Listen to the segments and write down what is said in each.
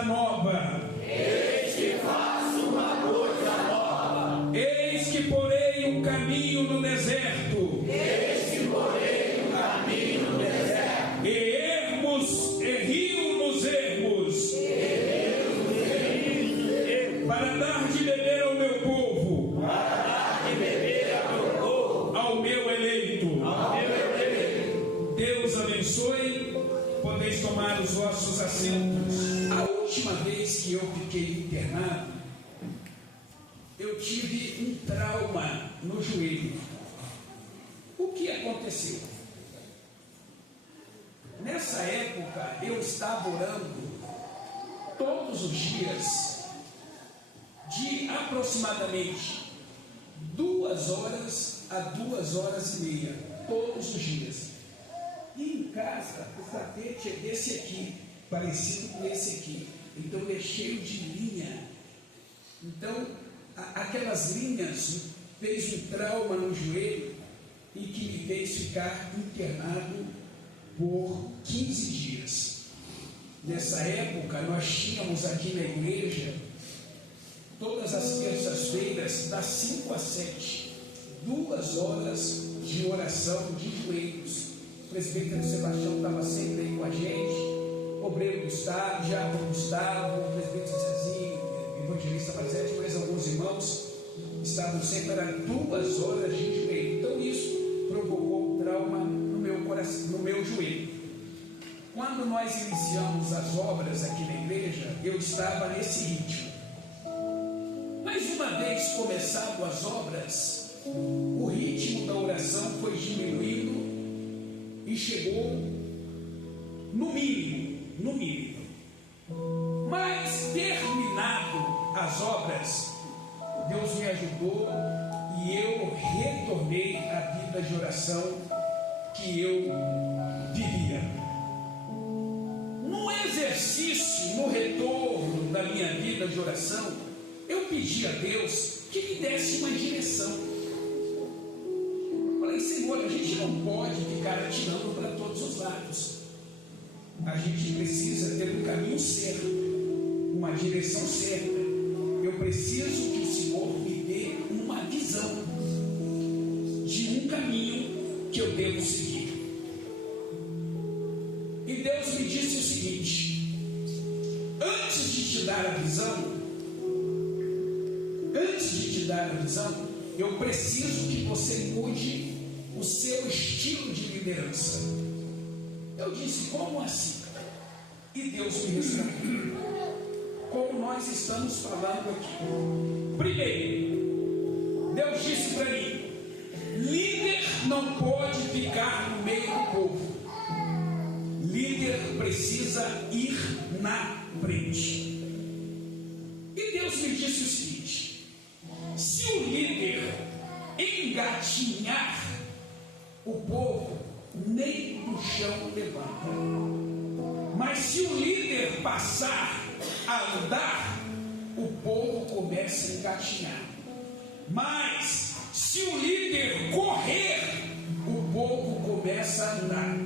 coisa nova. Eis que faço uma coisa nova. Eis que porei um caminho no deserto. Eis que porei um caminho no deserto. E rio nos ermos. Para dar de beber ao meu povo. Para dar de beber ao meu povo. Ao meu eleito. Ao meu eleito. Deus abençoe. Podeis tomar os vossos assentos. A última vez que eu fiquei internado, eu tive um trauma no joelho. O que aconteceu? Nessa época eu estava orando todos os dias, de aproximadamente 2 horas a 2 horas e meia, todos os dias. E em casa o tapete é desse aqui, parecido com esse aqui. Então ele é cheio de linha. Então aquelas linhas fez um trauma no joelho e que me fez ficar internado por 15 dias. Nessa época nós tínhamos aqui na igreja, todas as terças-feiras, das 5 às 7, 2 horas de oração de joelhos. O presbítero Sebastião estava sempre aí com a gente, o obreiro Gustavo, Diácono Gustavo, o presbítero Zezinho, o evangelista Parizete, mais alguns irmãos estavam sempre, eram 2 horas de joelho. Então isso provocou um trauma no meu coração, no meu joelho. Quando nós iniciamos as obras aqui na igreja, eu estava nesse ritmo. Mas uma vez começado as obras, o ritmo da oração foi diminuindo e chegou no mínimo. Mas terminado as obras, Deus me ajudou e eu retornei à vida de oração que eu vivia. No exercício, no retorno da minha vida de oração, eu pedi a Deus que me desse uma direção. Falei, Senhor, a gente não pode ficar atirando para todos os lados. A gente precisa ter um caminho certo, uma direção certa. Eu preciso que o Senhor me dê uma visão de um caminho que eu devo seguir. E Deus me disse o seguinte: antes de te dar a visão, eu preciso que você mude o seu estilo de liderança. Eu disse, como assim? E Deus me respondeu, como nós estamos falando aqui. Primeiro, Deus disse para mim: líder não pode ficar no meio do povo. Líder precisa ir na frente. E Deus me disse o seguinte: se o líder engatinhar, o povo nem do chão levanta. Mas se o líder passar a andar, o povo começa a engatinhar. Mas se o líder correr, o povo começa a andar.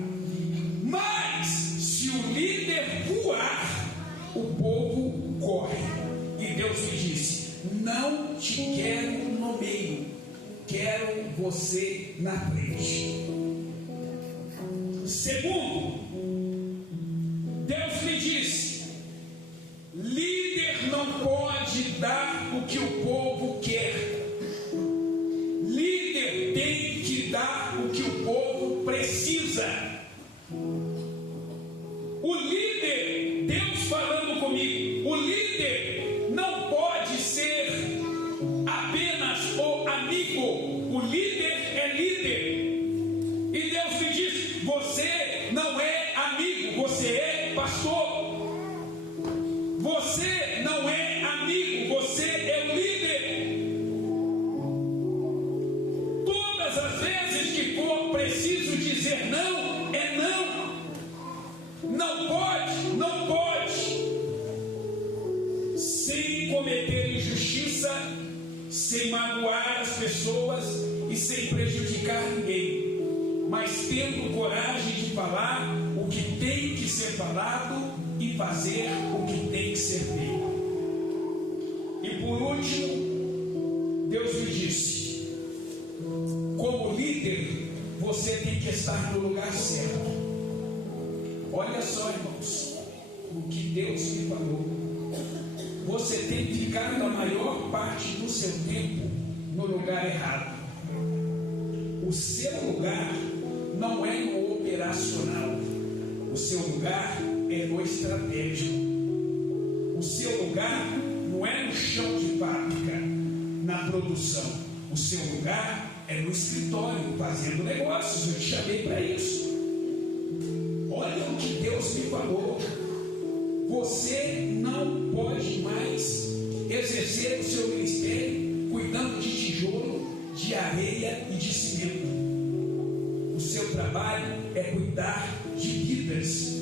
Mas se o líder voar, o povo corre. E Deus me disse: não te quero no meio, quero você na frente. Segundo, Deus me disse: líder não pode dar o que o povo quer. Líder tem que dar o que o povo precisa. O líder, Deus falando comigo, o líder não pode ser apenas o amigo. O líder é líder. E Deus me diz: você não é amigo, você é pastor. Você não é amigo, você é o líder. Todas as vezes que for preciso dizer não, é não. Não pode, sem cometer injustiça, sem magoar as pessoas e sem prejudicar ninguém, mas tendo coragem de falar o que tem que ser falado e fazer o que tem que ser último, Deus me disse: como líder, você tem que estar no lugar certo. Olha só, irmãos, o que Deus me falou. Você tem que ficar na maior parte do seu tempo no lugar errado. O seu lugar não é no operacional. O seu lugar é no estratégico. O seu lugar não é no chão de fábrica, na produção. O seu lugar é no escritório, fazendo negócios. Eu te chamei para isso. Olha o que Deus me falou. Você não pode mais exercer o seu ministério cuidando de tijolo, de areia e de cimento. O seu trabalho é cuidar de vidas.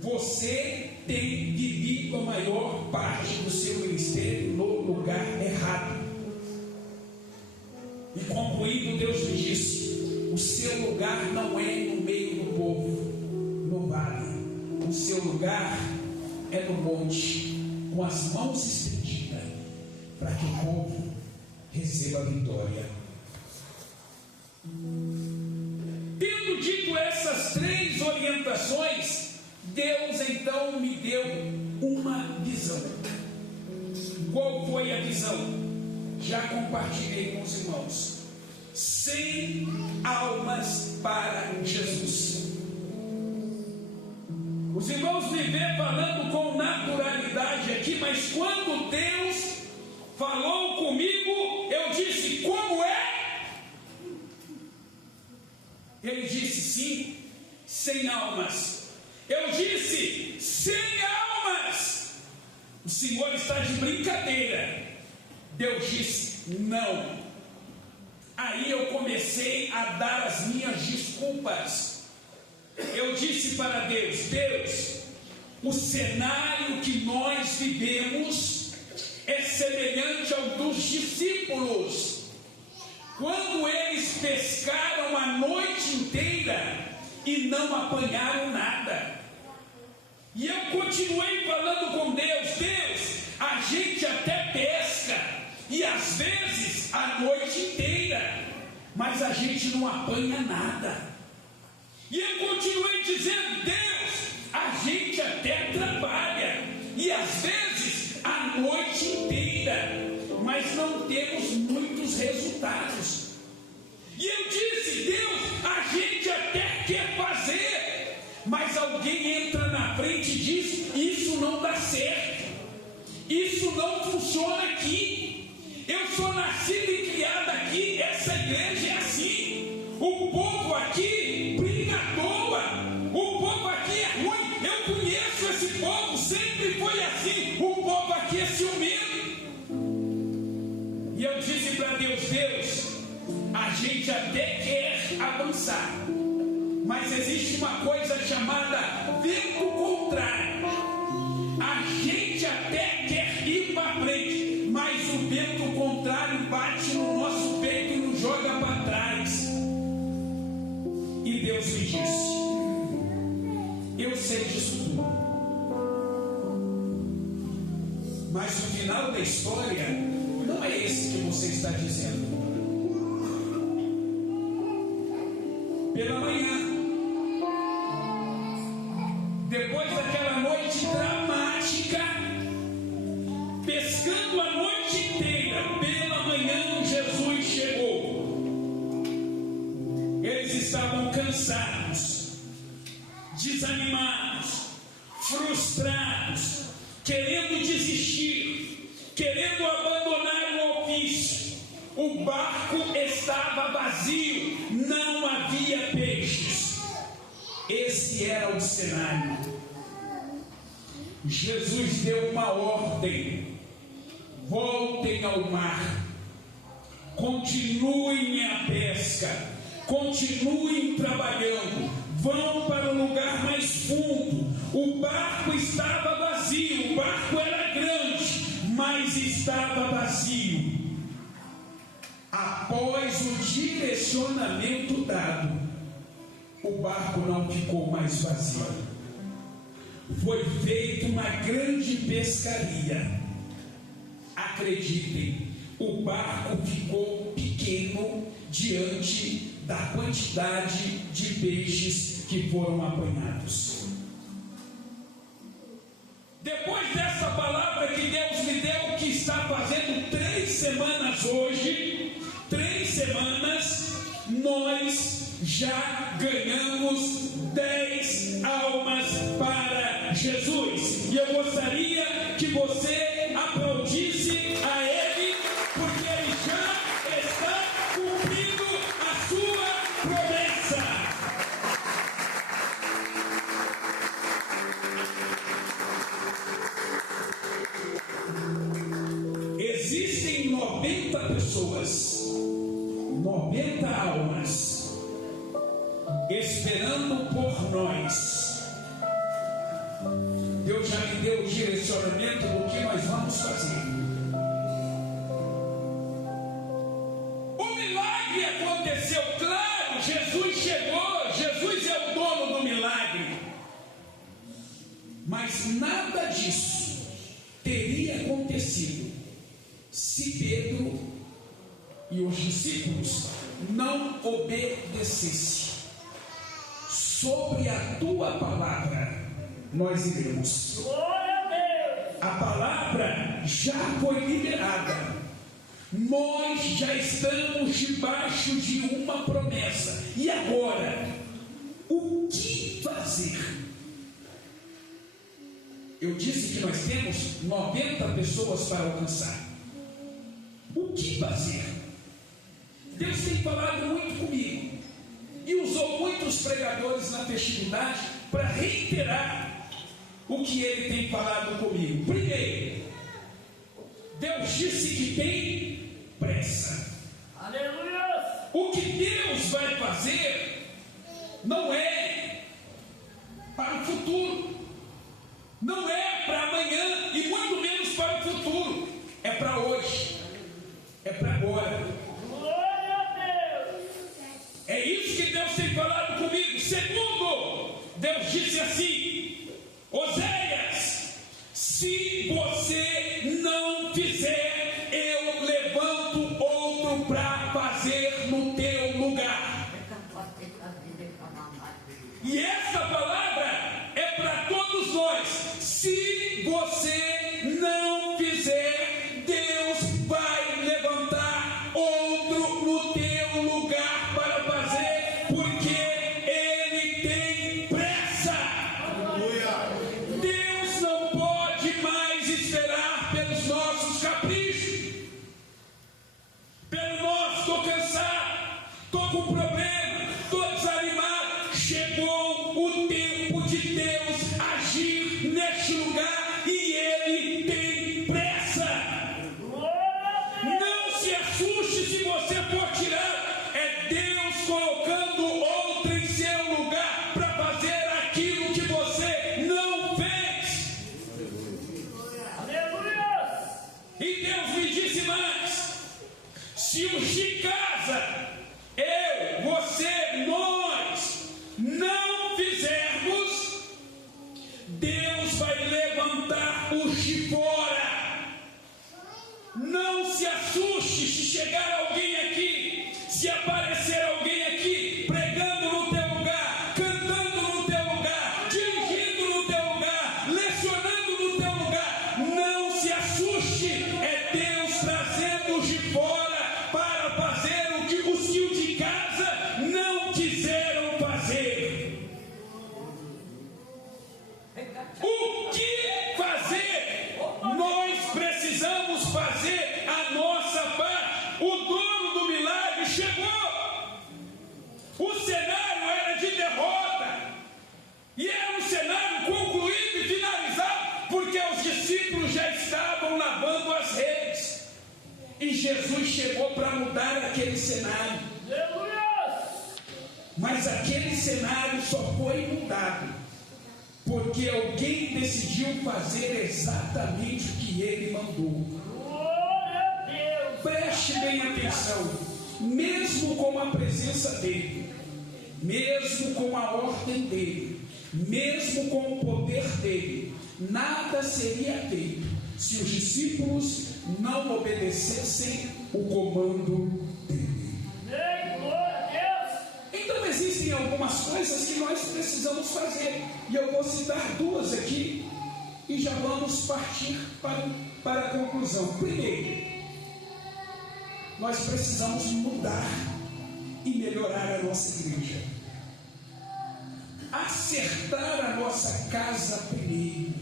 Você tem vivido a maior parte do seu ministério no lugar errado. E concluindo, Deus me disse: o seu lugar não é no meio do povo, no vale. O seu lugar é no monte, com as mãos estendidas, para que o povo receba a vitória. Tendo dito essas 3 orientações, Deus então me deu uma visão. Qual foi a visão? Já compartilhei com os irmãos. 100 almas para Jesus. Os irmãos me vêem falando com naturalidade aqui, mas quando Deus falou comigo, eu disse: como é? Ele disse: sim, 100 almas. Eu disse: 100 almas. O Senhor está de brincadeira. Deus disse: não. Aí eu comecei a dar as minhas desculpas. Eu disse para Deus: Deus, o cenário que nós vivemos é semelhante ao dos discípulos, quando eles pescaram a noite inteira e não apanharam nada. E eu continuei falando com Deus: Deus, a gente até pesca, e às vezes a noite inteira, mas a gente não apanha nada. E eu continuei dizendo: Deus, a gente até trabalha, e às vezes a noite inteira, mas não temos muitos resultados. E eu disse: Deus, a gente até quer fazer, mas alguém entra na frente e diz: isso não dá certo, isso não funciona aqui. Eu sou nascido e criado aqui, essa igreja é assim, o povo aqui briga à toa, o povo aqui é ruim, eu conheço esse povo, sempre foi assim, o povo aqui é ciumento. E eu disse para Deus: Deus, a gente até quer avançar, mas existe uma coisa chamada vento contrário. A gente até quer ir para frente, mas o vento contrário bate no nosso peito e nos joga para trás. E Deus me disse: eu sei disso tudo, mas o final da história não é esse que você está dizendo. Pela manhã, depois daquela noite dramática, pescando a noite inteira, pela manhã Jesus chegou. Eles estavam cansados, desanimados, frustrados, querendo desistir, querendo abandonar o ofício. O barco estava vazio, não havia peixes. Esse era o cenário. Jesus deu uma ordem: voltem ao mar, continuem a pesca, continuem trabalhando, vão para um lugar mais fundo. O barco estava vazio, o barco era grande, mas estava vazio. Após o direcionamento dado, o barco não ficou mais vazio. Foi feita uma grande pescaria. acreditem, o barco ficou pequeno diante da quantidade de peixes que foram apanhados. Depois dessa palavra que Deus me deu, que está fazendo 3 semanas hoje, 3 semanas, nós já ganhamos 10 almas para Jesus. E eu gostaria que você aplaudisse a Ele, porque Ele já está cumprindo a sua promessa. Existem 90 pessoas, 90 almas, esperando por nós. Deus já me deu o direcionamento do que nós vamos fazer. O milagre aconteceu, claro, Jesus chegou, Jesus é o dono do milagre. Mas nada disso teria acontecido se Pedro e os discípulos não obedecessem. Sobre a tua palavra nós iremos. Glória a Deus. A palavra já foi liberada. Nós já estamos debaixo de uma promessa. E agora, o que fazer? Eu disse que nós temos 90 pessoas para alcançar. O que fazer? Deus tem falado muito comigo e usou muitos pregadores na festividade para reiterar o que Ele tem falado comigo. Primeiro, Deus disse que tem pressa. Aleluia. O que Deus vai fazer não é para o futuro, não é para amanhã e muito menos para o futuro. É para hoje, é para agora. Glória a Deus. É isso que Deus tem falado comigo. Segundo, Deus disse assim: Oséias, se você não fizer, eu levanto outro para fazer no teu lugar. E essa palavra é para todos nós. Se você não fizer, Deus vai levantar outro no teu lugar para fazer, porque Ele tem pressa. Deus não pode mais esperar pelos nossos caprichos, pelo nosso: estou cansado, estou com problema, estou desanimado. Chegou o tempo de Deus agir neste lugar e Ele tem pressa. Não se assuste se você for tirado. É Deus colocando outro em seu lugar para fazer aquilo que você não fez. Aleluia. E Deus me disse mais: se os de casa, eu, você, nós, não fizermos, Deus vai levantar os de fora. Não se assuste se chegar alguém aqui, se aparecer alguém aqui, pregando no teu lugar, cantando no teu lugar, dirigindo no teu lugar, lecionando no teu lugar. Não se assuste, é Deus trazendo os de fora para fazer o que os de casa não quiseram fazer. O que fazer? Nós precisamos fazer a nossa parte. O dono do milagre chegou. O cenário era de derrota, e era um cenário concluído e finalizado, porque os discípulos já estavam lavando as redes, e Jesus chegou para mudar aquele cenário. Aleluia. Mas aquele cenário só foi mudado porque alguém decidiu fazer exatamente o que Ele mandou. Glória a Deus. Preste bem atenção. Mesmo com a presença dEle, mesmo com a ordem dEle, mesmo com o poder dEle, nada seria feito se os discípulos não obedecessem o comando dele. Então existem algumas coisas que nós precisamos fazer, e eu vou citar duas aqui e já vamos partir para a conclusão. Primeiro, nós precisamos mudar e melhorar a nossa igreja, acertar a nossa casa primeiro,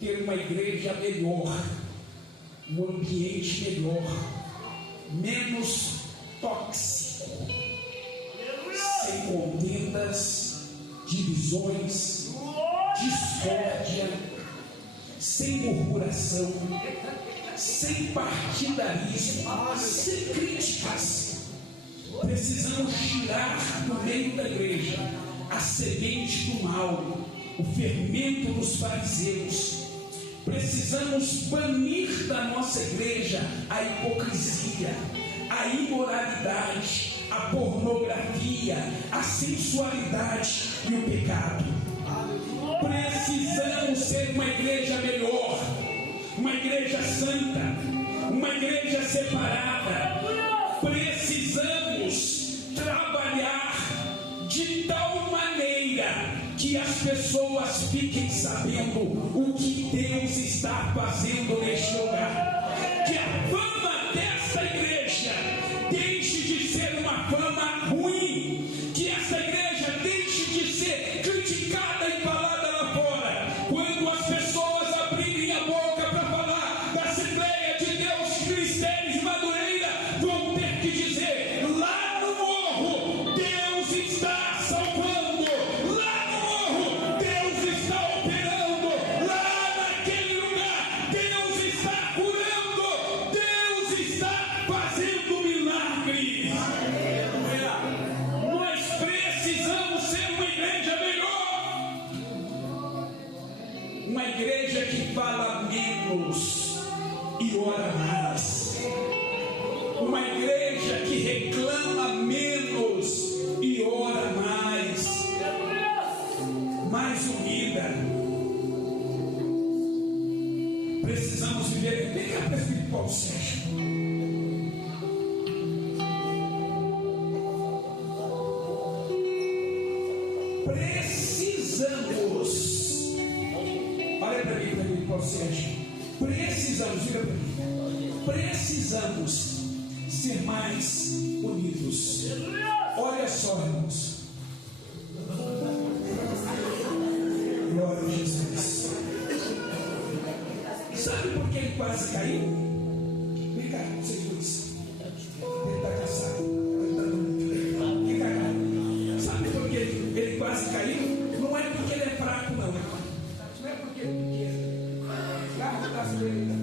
ter uma igreja melhor, um ambiente melhor, menos tóxico, sem contendas, divisões, discórdia, sem murmuração, sem partidarismo, sem críticas. Precisamos tirar do meio da igreja a semente do mal, o fermento dos fariseus. Precisamos banir da nossa igreja a hipocrisia, a imoralidade, a pornografia, a sensualidade e o pecado. Precisamos ser uma igreja melhor, uma igreja santa, uma igreja separada. Precisamos trabalhar de tal maneira que as pessoas fiquem sabendo o que Deus está fazendo neste lugar. Que a fama desta igreja deixe de ser uma fama ruim, que esta igreja deixe de ser criticada e falada lá fora. Quando as pessoas abrirem a boca para falar da Assembleia de Deus Cristãs de Madureira, vão ter que dizer: lá no morro Deus está salvando, lá no morro Deus está operando, lá naquele lugar Deus está curando, Deus está fazendo milagres. Nós precisamos ser uma igreja melhor, uma igreja que fala menos e ora mais, uma igreja que reclama menos e ora mais, mais unida. Precisamos viver. Vem cá, prefeito Paulo Sérgio. Precisamos. Olha para mim, prefeito Paulo Sérgio. Precisamos, diga para mim. Precisamos ser mais unidos. Olha só, irmãos. Glória a Jesus. Sabe por que ele quase caiu? Vem cá, vocês dois. Ele está cansado. Ele está dormindo. Vem cá. Sabe por que ele quase caiu? Não é porque ele é fraco, não. Não é porque ele é pequeno. Agarra o braço dele.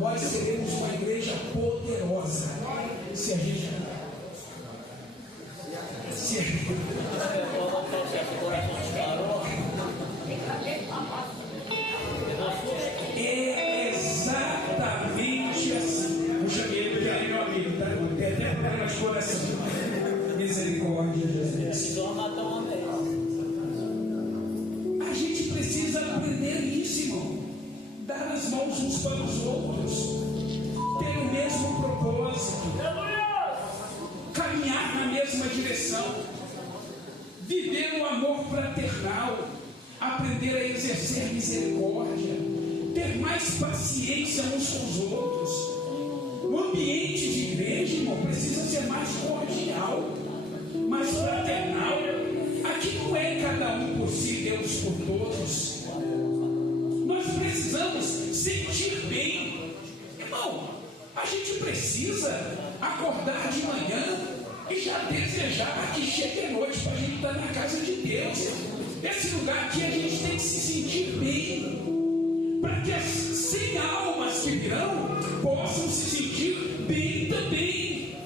Nós seremos uma igreja poderosa se a gente é exatamente assim. Puxa vida, porque ele é meu amigo, tá? Tem até problema de coração. Misericórdia, Jesus. A gente precisa aprender isso, irmão. Dar as mãos uns para os outros, ter o mesmo propósito, caminhar na mesma direção, viver o amor fraternal, aprender a exercer misericórdia, ter mais paciência uns com os outros. O ambiente de igreja, irmão, precisa ser mais cordial, mais fraternal. Aqui não é cada um por si, Deus por todos. Nós precisamos sentir bem. Irmão, a gente precisa acordar de manhã e já desejar que chegue a noite para a gente estar na casa de Deus. Esse lugar aqui a gente tem que se sentir bem, para que as 100 almas que virão possam se sentir bem também.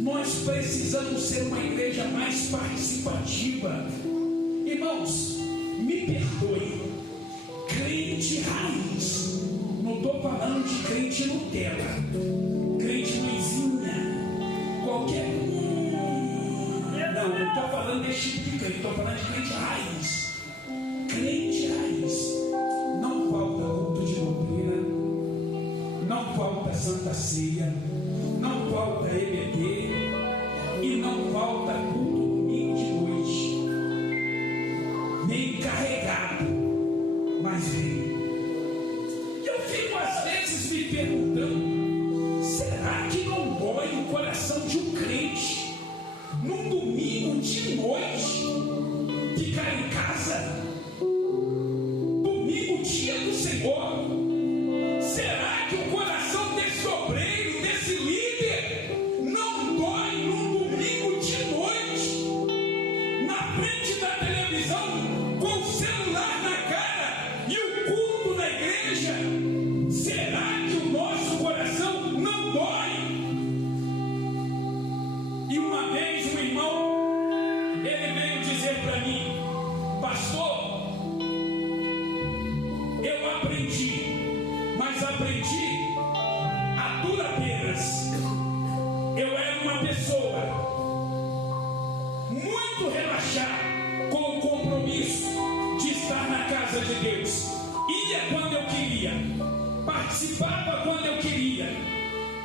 Nós precisamos ser uma igreja mais participativa. Irmãos, me perdoe, crente raiz, não estou falando de crente Nutella, crente mãezinha, qualquer Deus. Ia quando eu queria, participava quando eu queria.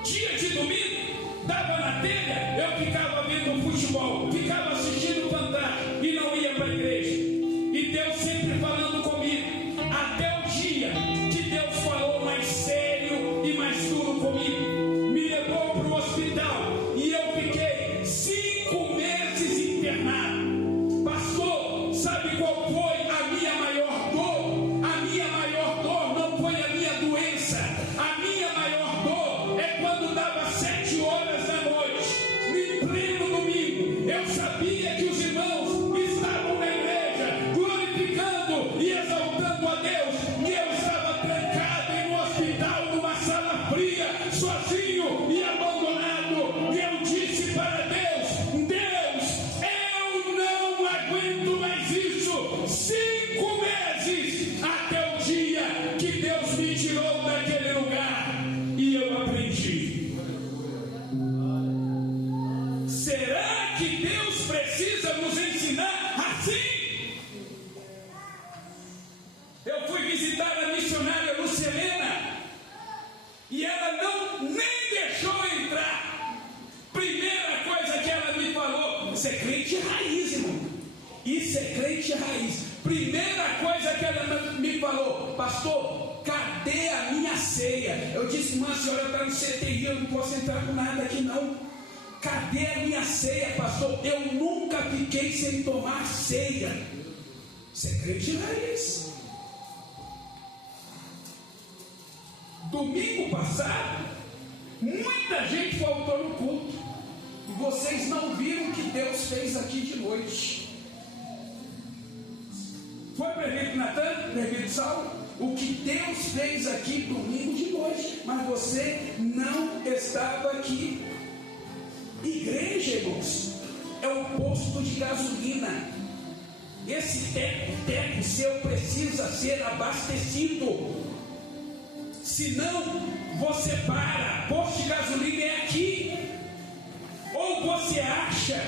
Dia de domingo, dava na telha, eu ficava vendo futebol, ficava assistindo cantar e não ia para a igreja. E Deus sempre falando comigo, até o dia que Deus falou mais sério e mais duro comigo. Me levou para o hospital e eu fiquei 5 meses internado. Pastor, sabe qual foi a minha maior dor? A minha maior dor não foi a minha doença. A minha maior dor é quando dava 7 horas da noite, em pleno domingo. Eu sabia que os irmãos estavam na igreja, glorificando e exaltando a Deus, e eu estava trancado em um hospital, numa sala fria, sozinho e abandonado. E eu disse para Deus: Deus, eu não aguento mais isso. 5 meses até o dia que Deus me tirou daquele lugar e eu aprendi. Será que Deus precisa nos ensinar assim? Eu fui visitar a missionária Lucilena e ela nem deixou entrar. Primeira coisa que ela me falou: isso é crente raiz, irmão. Isso é crente raiz. Primeira coisa que ela me falou: pastor, cadê a minha ceia? Eu disse: irmã, a senhora está no CTI, eu não posso entrar com nada aqui não. Cadê a minha ceia, pastor? Eu nunca fiquei sem tomar ceia. Isso é crente raiz. Domingo passado, muita gente faltou no culto. E vocês não viram o que Deus fez aqui de noite. Foi prefeito Natan, prefeito Saulo, o que Deus fez aqui domingo de noite. Mas você não estava aqui. Igreja, irmãos, é um posto de gasolina. Esse teco seu precisa ser abastecido. Senão você para. Posto de gasolina é aqui. Ou você acha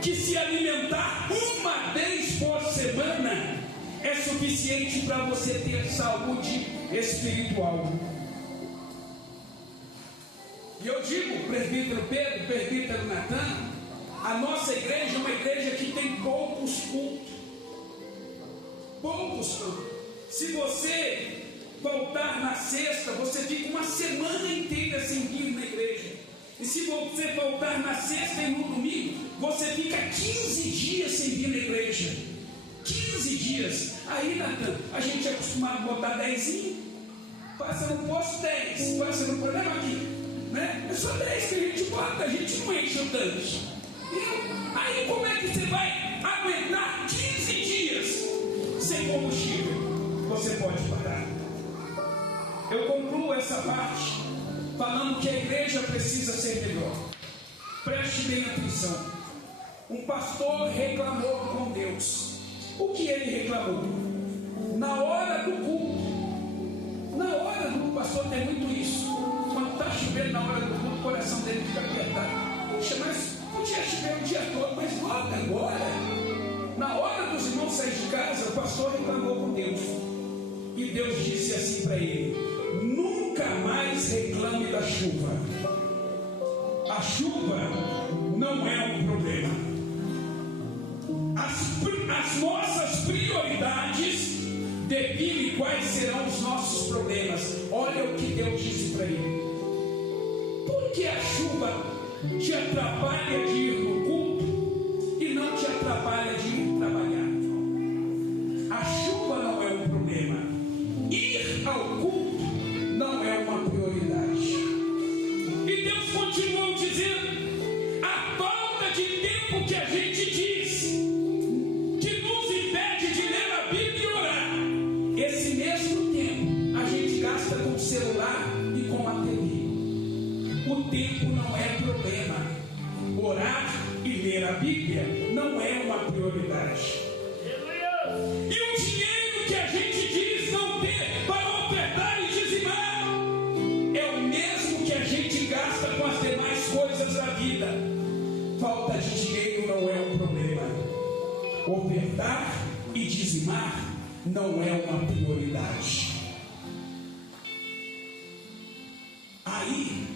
que se alimentar uma vez por semana é suficiente para você ter saúde espiritual? E eu digo, presbítero Pedro, presbítero Natan, a nossa igreja é uma igreja que tem poucos cultos. Poucos cultos. Se você faltar na sexta, você fica uma semana inteira sem vir na igreja. E se você faltar na sexta e no domingo, você fica 15 dias sem vir na igreja. 15 dias. Aí, Natan, a gente é acostumado a botar 10, passa no posto 10, passa no programa aqui, né? É só 10 que a gente bota, a gente não enche o tanque. Aí como é que você vai aguentar 15 dias sem combustível? Você pode parar. Eu concluo essa parte falando que a igreja precisa ser melhor. Preste bem atenção. Um pastor reclamou com Deus. O que ele reclamou? Na hora do culto. Na hora do pastor tem muito isso. Quando está chovendo na hora do culto, o coração dele fica apertado. Puxa, mas podia chover o dia todo, mas logo agora, na hora dos irmãos sair de casa, o pastor reclamou com Deus. E Deus disse assim para ele: nunca mais reclame da chuva. A chuva não é um problema. As nossas prioridades definem quais serão os nossos problemas. Olha o que Deus disse para ele: por que a chuva te atrapalha de ir no culto e não te atrapalha de ir trabalhar? A chuva não é um problema. Ir ao culto não é uma prioridade. E Deus continuou dizendo: a falta de tempo que a gente diz que nos impede de ler a Bíblia e orar, esse mesmo tempo a gente gasta com o celular e com a TV. O tempo não é problema. Orar e ler a Bíblia não é uma prioridade. E o dinheiro que a gente diz não ter para ofertar e dizimar é o mesmo que a gente gasta com as demais coisas da vida. Falta de dinheiro não é um problema. Ofertar e dizimar não é uma prioridade. Aí,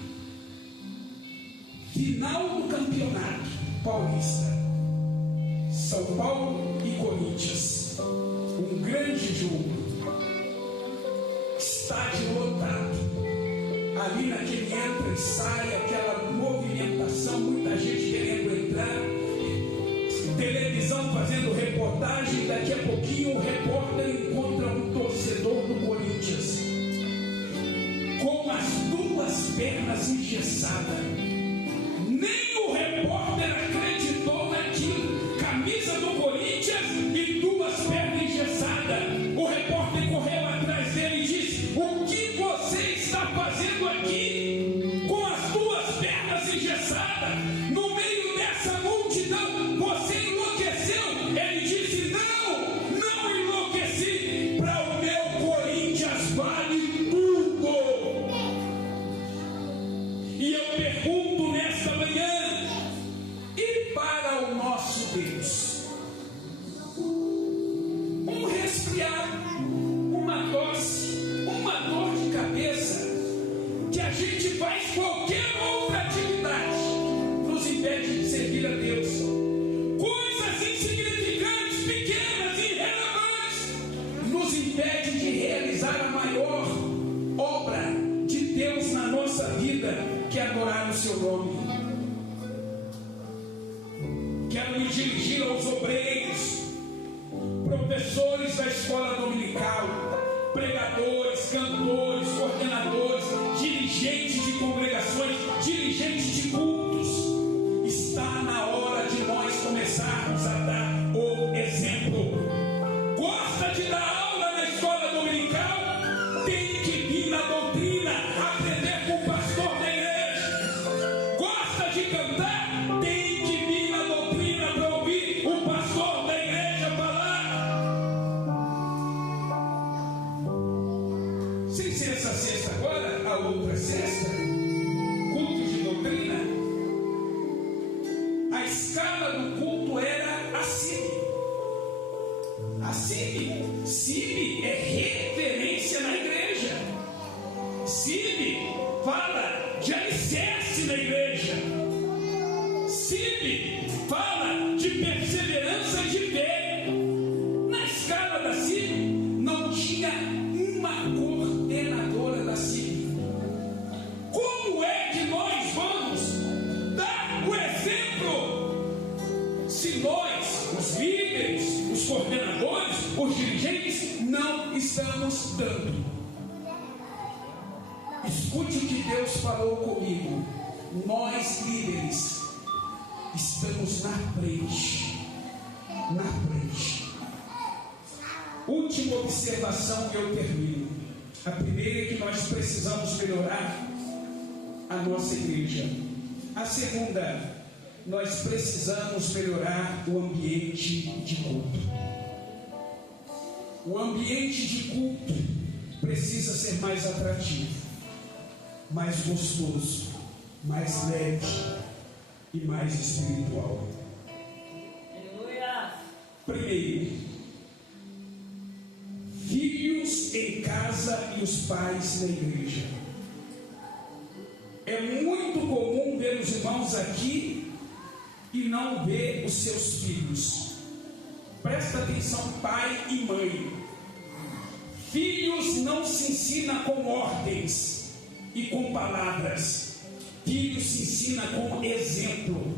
final do campeonato paulista, São Paulo e Corinthians, um grande jogo, estádio lotado, ali naquele entra e sai, aquela movimentação, muita gente querendo entrar, televisão fazendo reportagem, daqui a pouquinho o repórter encontra um torcedor do Corinthians com as duas pernas engessadas. Nem o repórter acreditou naquilo. Camisa do Corinthians e duas pernas engessadas. O repórter correu atrás dele e disse: o que você está fazendo aqui com as duas pernas engessadas no meio dessa multidão? Você enlouqueceu? Ele disse: não enlouqueci. Para o meu Corinthians vale tudo. E eu pergunto nesta manhã, e para o nosso Deus? Um resfriado, uma tosse, uma dor de cabeça, que a gente faz qualquer outra atividade, nos impede de servir a Deus. Coisas insignificantes, pequenas e irrelevantes, nos impede de realizar a maior obra de Deus na nossa vida, que é adorar o seu nome. Quero me dirigir aos obreiros, professores da escola dominical, pregadores, cantores, coordenadores, dirigentes de congregações, dirigentes de cultos. Está na hora de nós começarmos a dar o exemplo. Gosta de dar aula na escola dominical? Tem que vir na doutrina, aprender com o pastor da igreja. Gosta de cantar? Tem que vir na doutrina para ouvir o pastor da igreja falar. Sem ser essa sexta agora, a outra sexta, culto de doutrina, a escala do culto era a CIB. A CIB, CIB é referência na igreja. CIB fala de alicerce na igreja. CIB fala de perseverança e de fé. Na escala da CIB não tinha uma coordenadora da CIB. Como é que nós vamos dar o exemplo se nós, os líderes, os coordenadores, os dirigentes, não estamos dando? Escute o que Deus falou comigo. Nós, líderes, estamos na frente. Na frente. Última observação e eu termino. A primeira é que nós precisamos melhorar a nossa igreja. A segunda, nós precisamos melhorar o ambiente de culto. O ambiente de culto precisa ser mais atrativo, mais gostoso, mais leve e mais espiritual. Aleluia. Primeiro, filhos em casa e os pais na igreja. É muito comum ver os irmãos aqui e não ver os seus filhos. Presta atenção, pai e mãe. Filhos não se ensinam com ordens e com palavras. Filho se ensina com exemplo.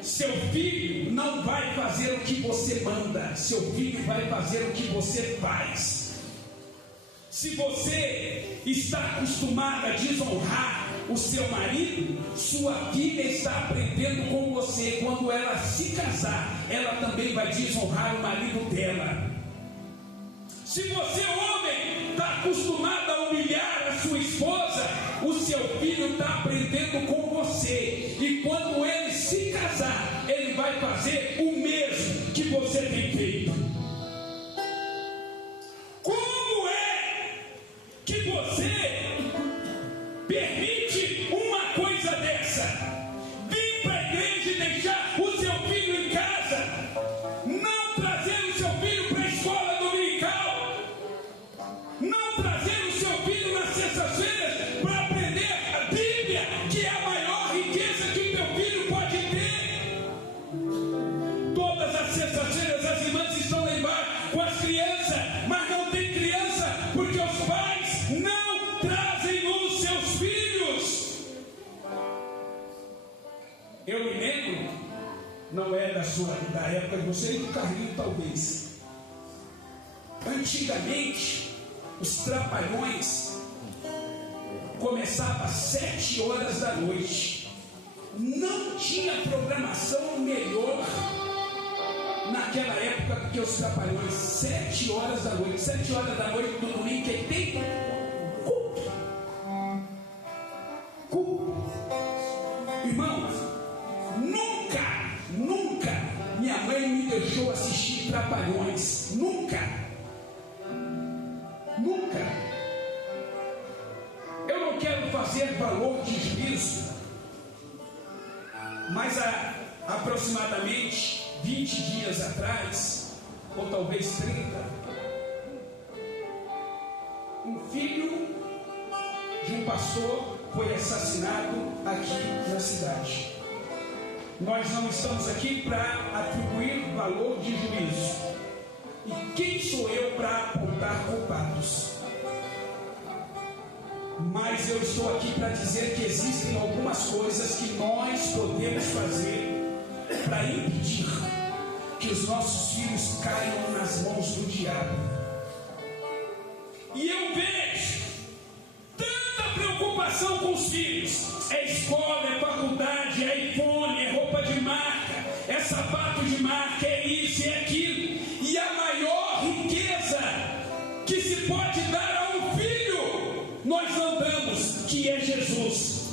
Seu filho não vai fazer o que você manda. Seu filho vai fazer o que você faz. Se você está acostumado a desonrar o seu marido, sua filha está aprendendo com você. Quando ela se casar, ela também vai desonrar o marido dela. Se você, homem, está acostumado a humilhar a sua esposa, o seu filho está aprendendo com você. E quando ele se casar, ele vai fazer o mesmo que você tem feito. Como é que você permite uma coisa dessa? Vir para a igreja e deixar o seu filho em casa, não trazer o seu filho para a escola do Eu me lembro, não é da época de vocês, do Carlinho talvez. Antigamente, os Trapalhões começavam às 7 horas da noite. Não tinha programação melhor naquela época do que os Trapalhões. 7 horas da noite. 7 horas da noite do domingo, que tem culto. Irmãos, nunca minha mãe me deixou assistir Trapalhões. Nunca. Eu não quero fazer valor de juízo, mas há aproximadamente 20 dias atrás, ou talvez 30, um filho de um pastor foi assassinado aqui na cidade. Nós não estamos aqui para atribuir valor de juízo. E quem sou eu para apontar culpados? Mas eu estou aqui para dizer que existem algumas coisas que nós podemos fazer para impedir que os nossos filhos caiam nas mãos do diabo. E eu vejo tanta preocupação com os filhos. É escola, é faculdade, é iPhone, é roupa de marca, é sapato de marca, é isso, é aquilo. E a maior riqueza que se pode dar a um filho, nós não damos, que é Jesus.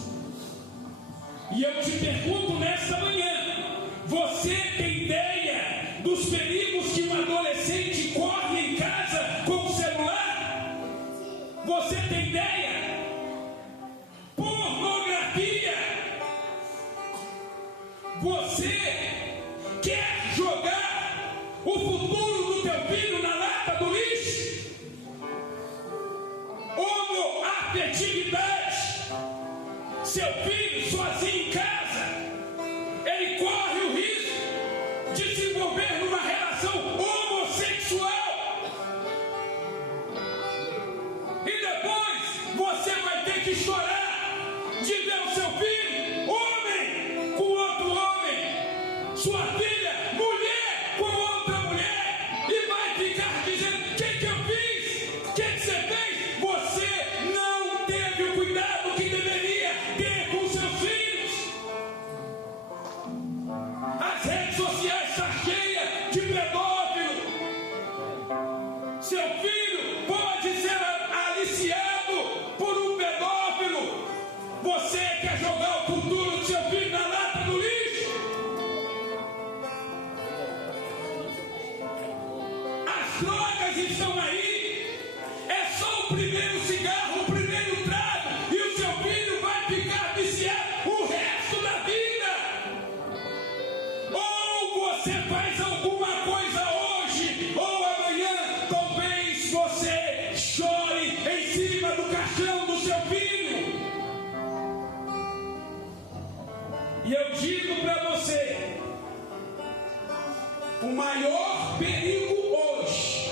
E eu te pergunto nesta manhã: você tem ideia dos perigos que um adolescente corre em casa com o celular? Você tem ideia? Pornografia. Você quer jogar o futuro do teu filho na lata do lixo? Homoafetividade. Seu filho sozinho em casa, ele corre o risco de se envolver numa relação homossexual. E depois você vai ter que chorar de ver o seu filho homem com outro homem, sua filha mulher com outra mulher, e vai ficar dizendo: o que eu fiz? O que você fez? Você não teve o cuidado que deveria ter com seus filhos. As redes sociais estão cheias de pedófilo. Seu filho pode ser aliciado por um pedófilo. Você quer jogar o futuro do seu filho na lata do lixo? As drogas estão aí. É só o primeiro cigarro, o primeiro trago, e o seu filho vai ficar viciado o resto da vida. Ou você faz alguma coisa hoje, ou amanhã talvez você chore em cima do caixão do seu filho. E eu digo para você: o maior perigo hoje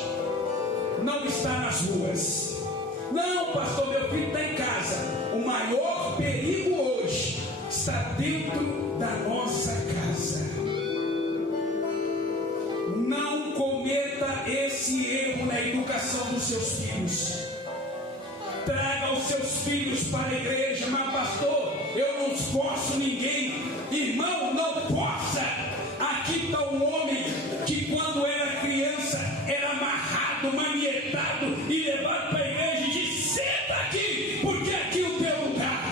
não está nas ruas. Não, pastor, meu filho está em casa. O maior perigo hoje está dentro da nossa casa. Não cometa esse erro na educação dos seus filhos. Traga os seus filhos para a igreja. Mas pastor, eu não posso ninguém. Irmão, não possa. Aqui está um homem que quando era criança era amarrado, manietado e levado para a igreja e disse: senta aqui, porque aqui é o teu lugar.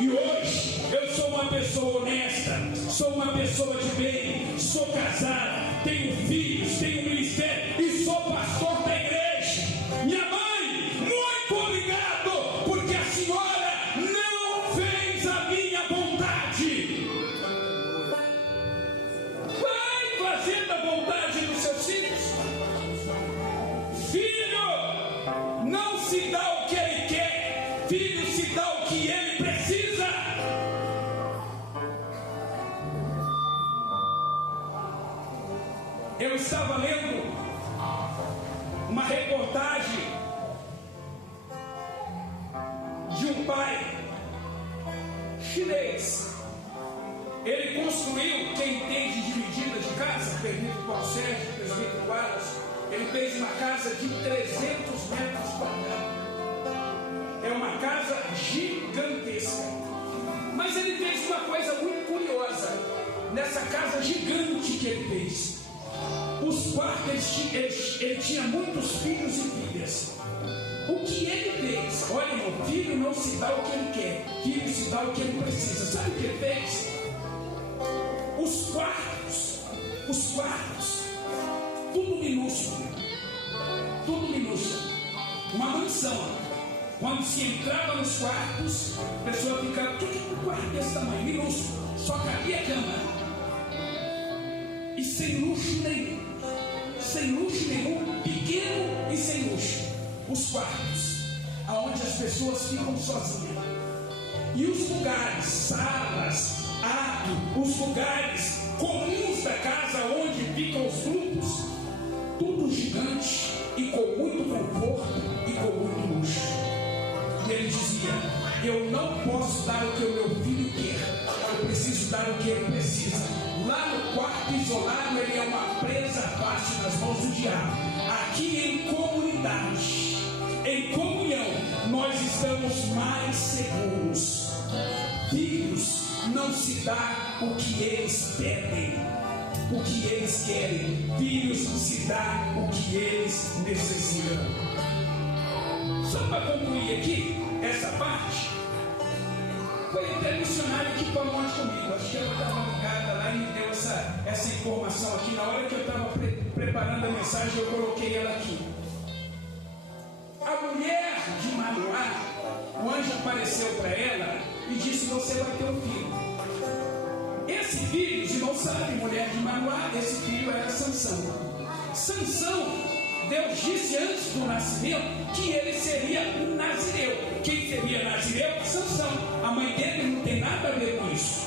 E hoje eu sou uma pessoa honesta, sou uma pessoa de bem, sou casado, tenho filhos, tenho ministério e sou pastor da igreja. Minha mãe, muito obrigado, porque a senhora não fez a minha vontade. Vai fazendo a vontade dos seus filhos. Filho não se dá o que ele quer, filho se dá o que ele precisa. Eu estava lendo uma reportagem de um pai chinês Ele construiu, quem entende de medida de casa, permite o Paulo Sérgio, presbítero Wallace, ele fez uma casa de 300 metros quadrados. É uma casa gigantesca. Mas ele fez uma coisa muito curiosa nessa casa gigante que ele fez. Os quartos, ele tinha muitos filhos e filhas. O que ele fez? Olha, irmão, filho não se dá o que ele quer, filho se dá o que ele precisa. Sabe o que ele fez? Os quartos, tudo minúsculo, uma mansão. Quando se entrava nos quartos, a pessoa ficava, o que é um quarto desse tamanho? Minúsculo, só cabia a cama. E sem luxo nenhum, pequeno e sem luxo. Os quartos, aonde as pessoas ficam sozinhas. E os lugares, salas, os lugares comuns da casa onde ficam os grupos, tudo gigante e com muito conforto e com muito luxo. E ele dizia, eu não posso dar o que o meu filho quer, eu preciso dar o que ele precisa. Lá no quarto isolado ele é uma presa fácil nas mãos do diabo. Aqui em comunidade, em comunhão, nós estamos mais seguros. Filhos, não se dá o que eles pedem, o que eles querem. Filhos, se dá o que eles necessitam. Só para concluir aqui essa parte, foi até missionário que falou ontem comigo. Acho que ela estava ligada lá e me deu essa informação aqui. Na hora que eu estava preparando a mensagem, eu coloquei ela aqui. A mulher de Manoá, o anjo apareceu para ela e disse, você vai ter um filho. Esse filho, os irmãos sabem, mulher de Manoá, esse filho era Sansão. Sansão, Deus disse antes do nascimento que ele seria um nazireu. Quem seria nazireu? Sansão. A mãe dele não tem nada a ver com isso.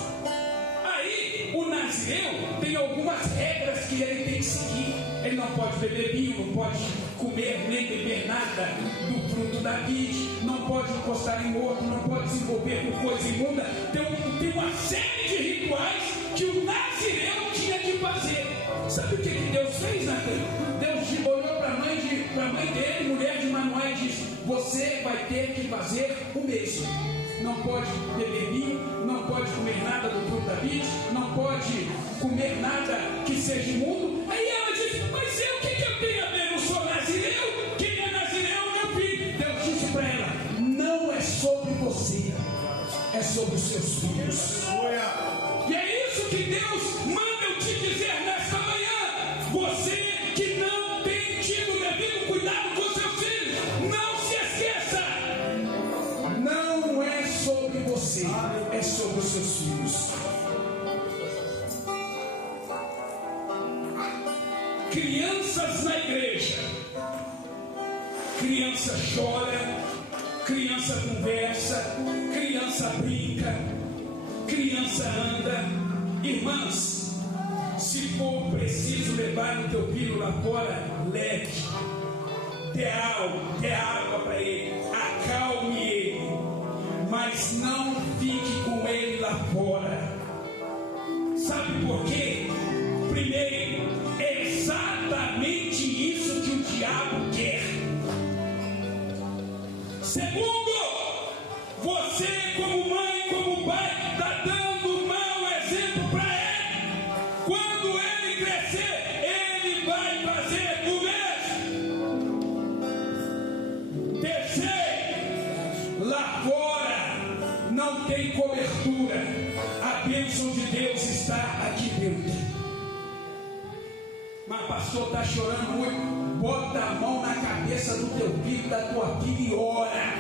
Aí, o nazireu tem algumas regras que ele tem que seguir. Ele não pode beber vinho, não pode comer nem beber nada do fruto da vide, não pode encostar em morto, não pode se envolver com coisa imunda. Tem uma série de rituais que o nazireu tinha que fazer. Sabe o que Deus fez, Natan? Deus olhou para a mãe dele, mulher de Manoá, e disse, você vai ter que fazer o mesmo. Não pode beber vinho, não pode comer nada do fruto da vide, não pode comer nada que seja imundo. Aí ela disse, mas o que eu tenho a ver? Eu sou nazireu? Quem é nazireu? Meu filho. Deus disse para ela, não é sobre você, é sobre os seus filhos. E é isso que Deus manda eu te dizer nesta manhã. Você que não tem tido o devido cuidado com seus filhos, não se esqueça, não é sobre você, é sobre os seus filhos. Crianças na igreja, criança chora, criança conversa, criança brinca, criança anda. Irmãs, se for preciso levar o teu filho lá fora, leve, dê água para ele, acalme ele, mas não fique com ele lá fora. Sabe por quê? Primeiro, é exatamente isso que o diabo quer. Segundo, você como mãe, como pai, está dando um mau exemplo para ele. Quando ele crescer, ele vai fazer o mesmo. Terceiro, lá fora não tem cobertura. A bênção de Deus está aqui dentro. Mas pastor, está chorando muito. Bota a mão na cabeça do teu filho, da tua filha e ora.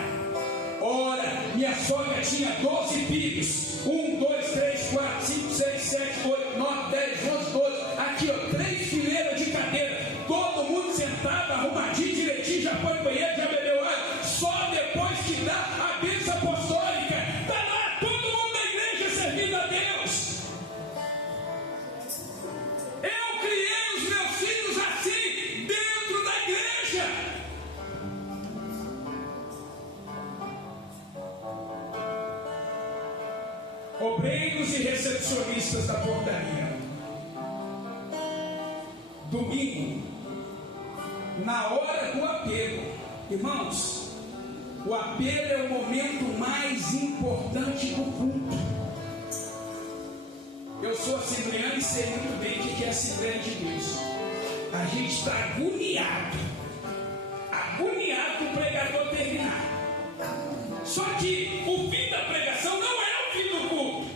Ora, minha sogra tinha 12 filhos. 1, 2, 3, 4, 5, 6, 7, 8, 9, 10, 11, 12. Aqui, ó, 3 fileiras de cadeira. Todo mundo sentado, arrumadinho, direitinho, já foi no banheiro, já bebeu água. Só depois que dá a bênção apostólica. Está lá, todo mundo da igreja servindo a Deus. Eu criei os meus filhos assim, dentro da igreja. obreiros e recepcionistas da portaria. Domingo, na hora do apelo, irmãos, o apelo é o momento mais importante do culto. Eu sou assembleano e sei muito bem o que é a Assembleia de Deus. A gente está agoniado o pregador terminar. Só que o fim da pregação não é o fim do culto.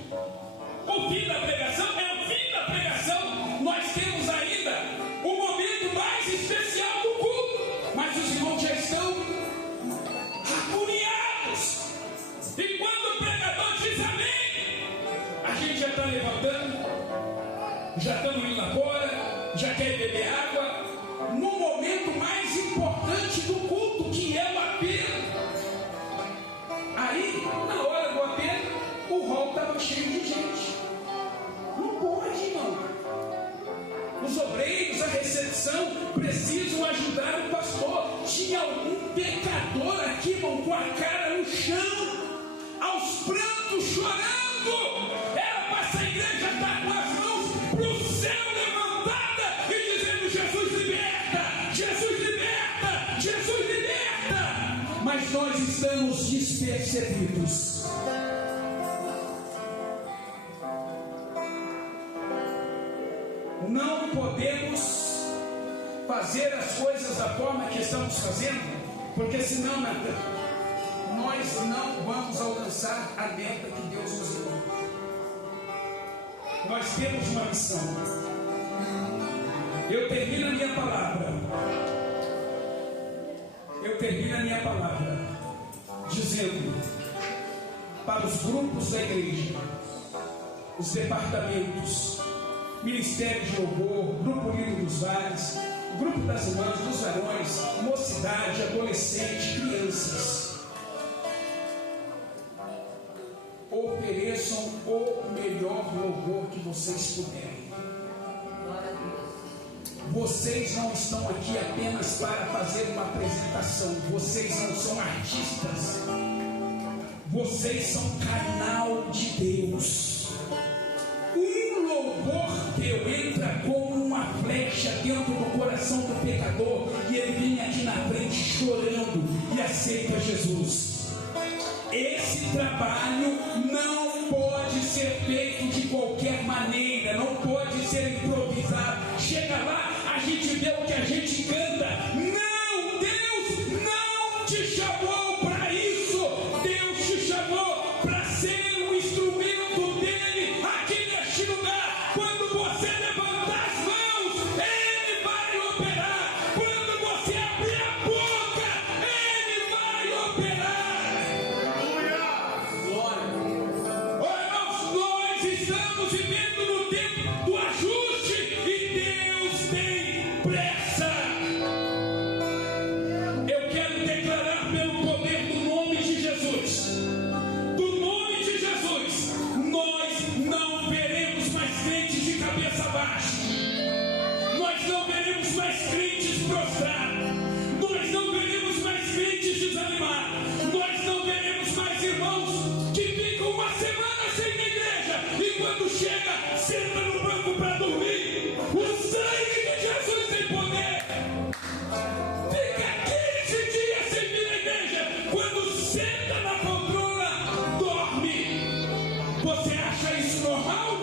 O fim da pregação é o fim da pregação. Nós temos ainda o momento mais especial do culto, mas os irmãos já estão agoniados. E quando o pregador diz amém, a gente já está levantando, já estamos indo embora, já quer beber água. No momento mais importante do culto, que é o apelo. Aí, na hora do apelo, o hall estava cheio de gente. Não pode, irmão. Os obreiros, a recepção, precisam ajudar o pastor. Tinha algum pecador aqui, irmão, com a cara no chão, aos prantos, chorando. Era para essa igreja estar com as mãos para o céu levantada e dizendo: Jesus liberta, Jesus liberta, Jesus liberta. Mas nós estamos despercebidos. Não podemos fazer as coisas da forma que estamos fazendo, porque senão, Natan, nós não vamos alcançar a meta que Deus nos deu. Nós temos uma missão. Eu termino a minha palavra dizendo para os grupos da igreja, os departamentos, Ministério de Louvor, Grupo Lírio dos Vales, Grupo das Irmãs, dos Varões, Mocidade, Adolescente, Crianças, ofereçam o melhor louvor que vocês puderem. Vocês não estão aqui apenas para fazer uma apresentação. Vocês não são artistas. Vocês são canal de Deus. Um louvor teu entra como uma flecha dentro do coração do pecador, e ele vem aqui na frente chorando e aceita Jesus. Esse trabalho não pode ser feito de qualquer maneira, não pode ser improvisado. Chega lá, a gente vê o que a gente canta. Não, Deus não te chamou para isso. Deus te chamou para ser um instrumento dele aqui neste lugar. Quando você levantar as mãos, ele vai operar. Quando você abrir a boca, ele vai operar. Glória. Oh, irmãos, nós estamos vivendo no tempo do ajuste e Deus tem pressa. Eu quero declarar pelo poder do nome de Jesus. Do nome de Jesus, nós não veremos mais crentes de cabeça baixa. Nós não veremos mais crentes prostrados. Nós não veremos mais crentes desanimados. Nós não veremos mais irmãos que ficam uma semana sem a igreja e quando chega, senta no banco para dormir. O sangue de Jesus tem poder. Fica 15 dias sem vir à igreja. Quando senta na poltrona, dorme. Você acha isso normal?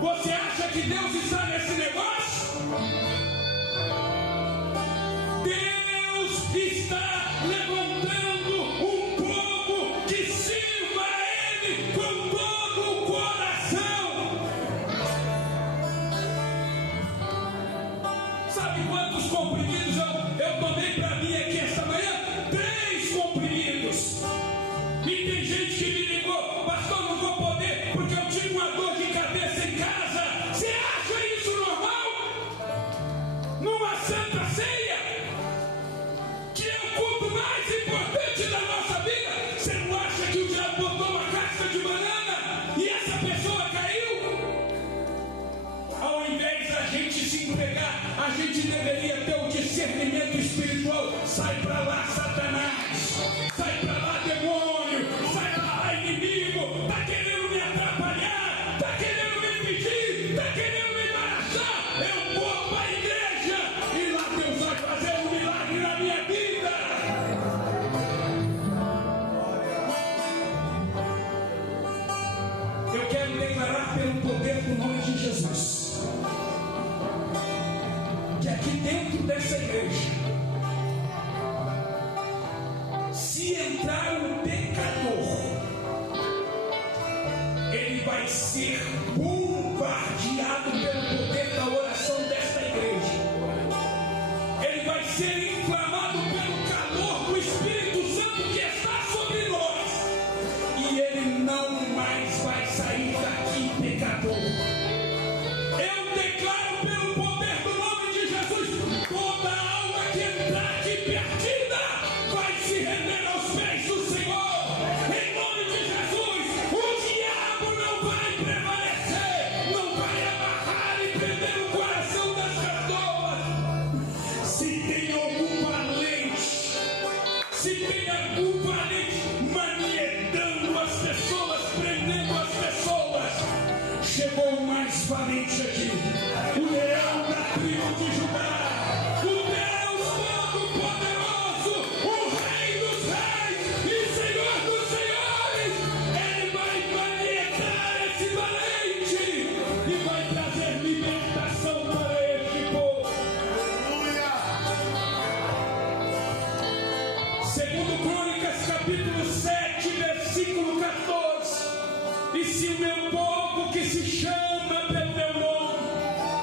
Você acha que Deus está nesse negócio? Deus está levantando um povo que sirva a Ele com todo o coração. Sabe quantos comprimidos eu tomei para mim aqui esta manhã? 3 comprimidos. E tem gente que me ligou: pastor, não vou poder porque eu tive uma dor de cabeça em casa. Você acha isso normal? Numa santa ceia, que é o culto mais importante da nossa vida, você não acha que o diabo botou uma casca de banana e essa pessoa caiu? Ao invés da gente se entregar, a gente deveria ter o discernimento espiritual declarar pelo poder do nome de Jesus que aqui dentro dessa igreja, se entrar um pecador, ele vai ser bombardeado pelo poder da oração desta igreja. Ele vai ser inflamado pelo calor do Espírito Santo que está sobre nós. E ele não mais vai sair daqui pecador. Eu declaro pelo poder do nome de Jesus, toda alma que entrar aqui perdida vai se render aos pés do Senhor. Em nome de Jesus, o diabo não vai prevalecer, não vai amarrar e prender o coração das pessoas. Se tem algum valente manietando as pessoas, prendendo as pessoas, chegou o mais valente aqui, o leão da tribo de Judá, o Deus Todo-Poderoso, o Rei dos Reis e Senhor dos Senhores. Ele vai manietar esse valente e vai trazer libertação para este povo. Segundo Crônicas, capítulo 7, versículo 14. E se o meu povo que se chama pelo meu nome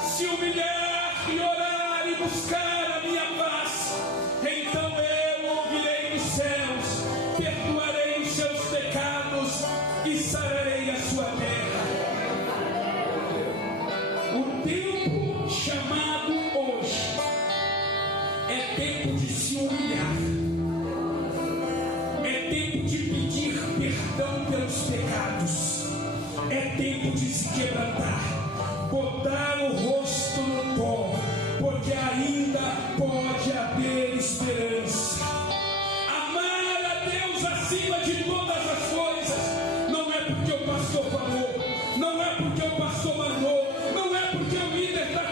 se humilhar e orar e buscar a minha face, então eu ouvirei dos céus, perdoarei os seus pecados e sararei a sua terra. O tempo chamado hoje é tempo de se humilhar, é tempo de pedir perdão pelos pecados, é tempo de se quebrantar, botar o rosto no pó, porque ainda pode haver esperança. Amar a Deus acima de todas as coisas, não é porque o pastor falou, não é porque o pastor mandou, não é porque o líder está